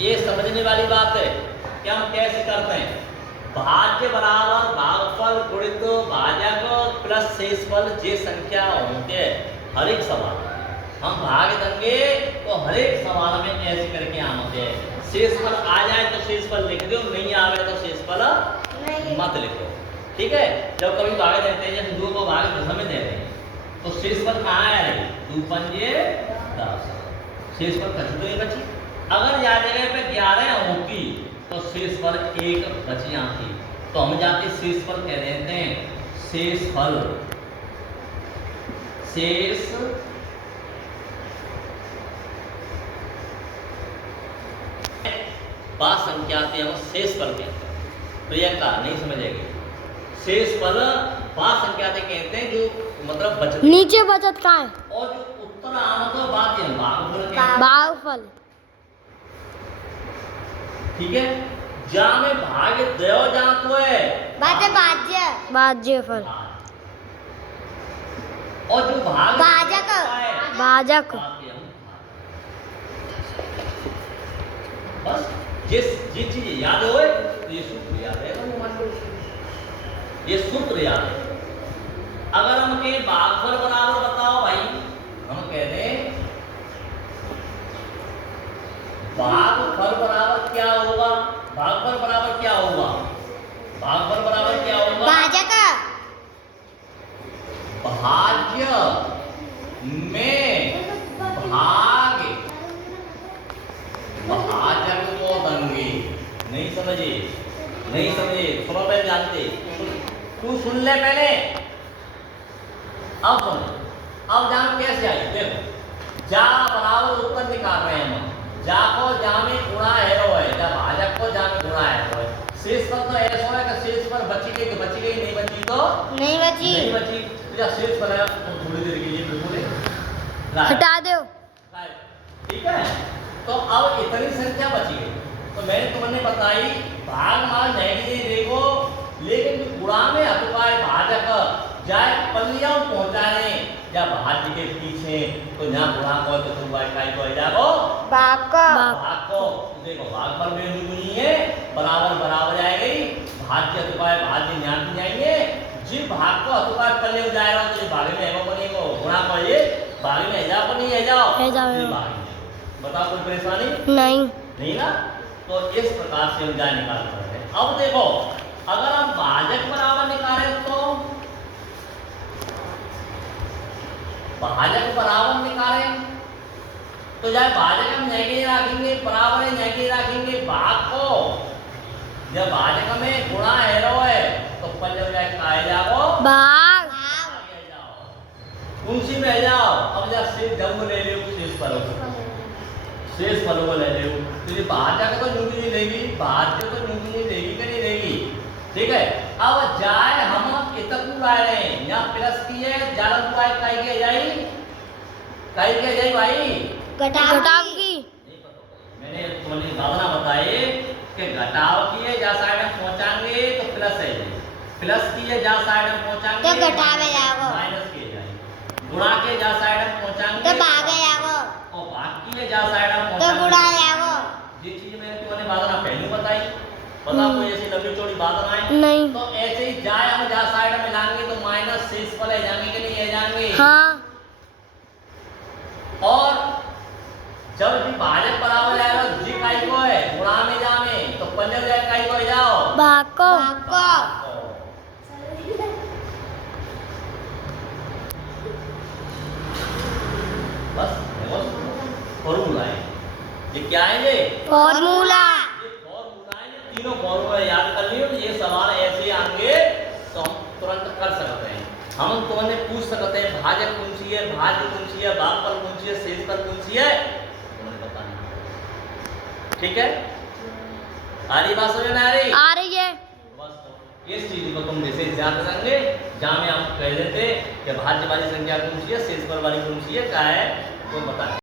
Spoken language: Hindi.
ये समझने वाली बात है कि हम कैसे करते हैं। भाज्य बराबर भागफल गुणित भाजक प्लस शेषफल जे संख्या होंगे हर एक सवाल हम भाग देंगे तो हर एक सवाल में ऐसे करके आते हैं। शेषफल आ जाए तो शेषफल लिख दो, नहीं आवे तो शेषफल मत लिखो। ठीक है, जब कभी भाग देते हैं जैसे 2 को भाग 10 में दे रहे हैं तो शेषफल कहाँ आया है? 2 पंजे 10, शेषफल कच्ची तो नहीं बची। अगर या जगह पे 11 होती तो शेषफल 1 बची आती, तो हम जाते शेषफल कह देते हैं शेषफल। शेष बात संख्या से हम शेषफल कहते हैं। प्रियंका नहीं समझेगी। शेषफल बात संख्या से कहते हैं जो मतलब बचत, नीचे बचत कहाँ है? और जो उत्तर आना तो बात है भागफल कहते हैं। भागफल। ठीक है, जा में भाग दो जा को है भाज्य भाज्यफल। और जो भाग भाजक भाजक। बस जिस चीज याद हो तो ये सूत्र याद है, ये सूत्र याद है। अगर हम कहें भागफल बराबर बताओ भाई, हम कह दें भागफल बराबर क्या होगा? भागफल बराबर क्या होगा? भागफल बराबर क्या होगा? भाजक भाज्य में भाग भाजक को दंगे। नहीं समझे? नहीं समझे? थोड़ा पहले जानते, तू सुन ले पहले, अब सुन। अब जान कैसे आई? देखो, जा बराबर उत्तर निकाल रहे हैं हम। जा को जा में गुणा है है, जब भाजक को जा में गुणा है। शेषफल तो ऐसा है कि शेषफल बची गई तो बची गई, नहीं बची तो नहीं बची। नहीं बची। तो शेषफल है तो थोड़ी देर के लिए बिल्कुल हटा दो। ठीक है, तो अब इतनी संख्या बची गई। तो मैंने तुमने बताई भाग मार नहीं देखो, लेकिन जो गुणा में हतुकाय भाजक जाए पल्लियों पहुंचाने या भाज्य के पीछे, तो यहाँ गुणा को तो तुम काय को जाओ भाग को। देखो भागफल में नहीं है, बराबर बराबर आएगी। भाज्य हतुकाय भाज्य यहाँ भी जाएंगे। जी भाग को हतुकाय पल्ले में जाएगा तो ये भाग में है बनी को गुणा को ये भाग में है जाओ नहीं है जाओ बताओ, कोई परेशानी नहीं ना? तो इस प्रकार से हम जा निकाल सकते हैं। अब देखो, अगर हम भाजक बराबर निकालें तो भाजक बराबर निकालें तो जाए भाजक हम नेगेटिव रखेंगे, बराबर है नेगेटिव रखेंगे। भाग को जब भाजक में गुणा एरो है तो पल जब जाए कहा जाओ भाग कुंसी में जाओ। अब जब शेष जब ले लो शेष फलों को ले लो, तो ये भाजक तो न्यूगी नहीं देगी, भाज्य तो न्यूगी नहीं देगी कि नहीं देगी। ठीक है, अब जाए हम इतकू आ रहे हैं, यहाँ प्लस की है जालम को आए काई के जाई भाई घटाव की। मैंने तुम्हें भावना बताई कि घटाव की है जहाँ साइड में पहुंचाएंगे तो प्लस है, प्लस की है जहाँ साइड में पहुंचाएंगे तो घटावे जाओ, माइनस की जाए। गुणा के जहाँ साइड में पहुंचाएंगे तो भागे जाओ, और भाग की है जहाँ साइड में तो पहुंचाएंगे गुणा जाओ। ये चीज मैंने तुम्हें भावना पहले बताई, पता कोई ऐसी लंबी चौड़ी बात आए नहीं। तो ऐसे ही जाए हम जहाँ साइड में लाएंगे तो माइनस शेषफल है जाएंगे कि नहीं है जाएंगे। हाँ। और जब भी भाजक बराबर जाएगा जी काई को है गुणा में जामे तो पंजे जाए काई को जाओ भाग को। बस फॉर्मूला है ये। क्या है ये? फॉर्मूला। ये फॉर्मूला है, ये तीनों फॉर्मूला याद कर लियो। ये सवाल ऐसे आएंगे तो हम तुरंत कर सकते हैं। हम तुमने पूछ सकते हैं भाजक कौन सी है, भाज्य कौन सी है, भागफल कौन सी है, शेषफल कौन सी है, तुम्हें बताना। ठीक है, आ रही बात समझ में आ रही है? बस तो इस चीज को तुम जैसे याद करेंगे जहाँ में हम कह देते कि भाज्य वाली संख्या कौन सी है, शेषफल वाली कौन सी है, क्या है, तो बताना।